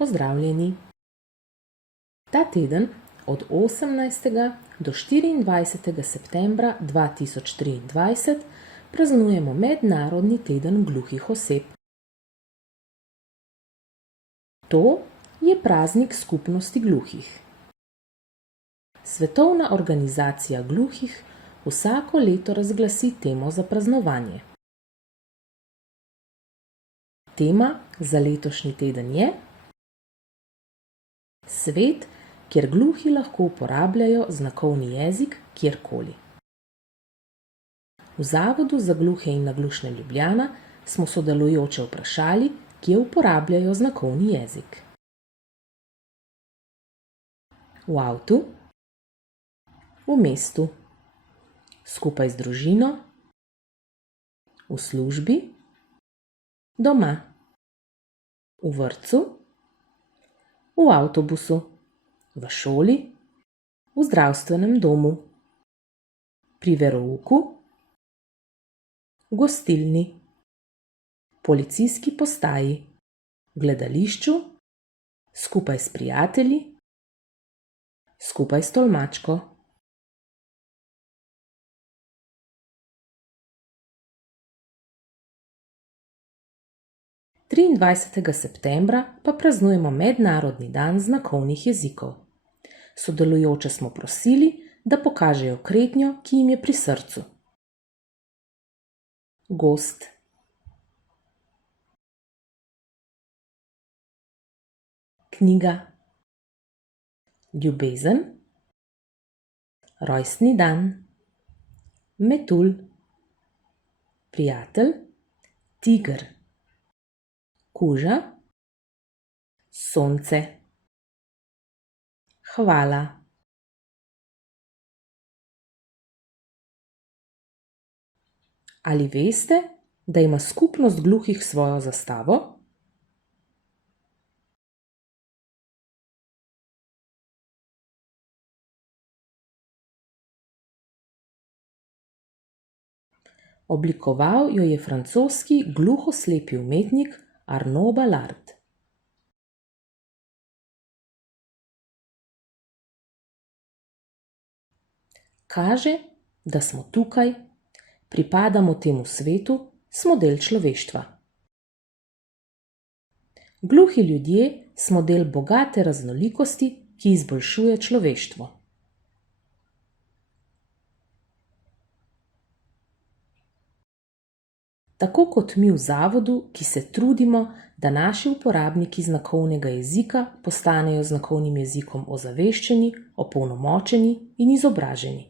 Pozdravljeni! Ta teden od 18. do 24. septembra 2023 praznujemo Mednarodni teden gluhih oseb. To je praznik skupnosti gluhih. Svetovna organizacija gluhih vsako leto razglasi temo za praznovanje. Tema za letošnji teden je Svet, kjer gluhi lahko uporabljajo znakovni jezik kjerkoli. V Zavodu za gluhe in naglušne Ljubljana smo sodelujoče vprašali, kje uporabljajo znakovni jezik. V avtu, v mestu, skupaj z družino, v službi, doma, v vrtcu, v avtobusu, v šoli, v zdravstvenem domu, pri verouku, v gostilni, policijski postaji, v gledališču, skupaj s prijatelji, skupaj s tolmačko. Triindvajsetega septembra pa praznujemo Mednarodni dan znakovnih jezikov. Sodelujoče smo prosili, da pokažejo kretnjo, ki jim je pri srcu. Gozd, knjiga, ljubezen, rojstni dan, metulj, prijatelj, tiger, kuža, sonce, hvala. Ali veste, da ima skupnost gluhih svojo zastavo? Oblikoval jo je francoski gluhoslepi umetnik Arnaud Ballard. Kaže, da smo tukaj, pripadamo temu svetu, smo del človeštva. Gluhi ljudje smo del bogate raznolikosti, ki izboljšuje človeštvo. Tako kot mi v Zavodu, ki se trudimo, da naši uporabniki znakovnega jezika postanejo znakovnim jezikom ozaveščeni, opolnomočeni in izobraženi.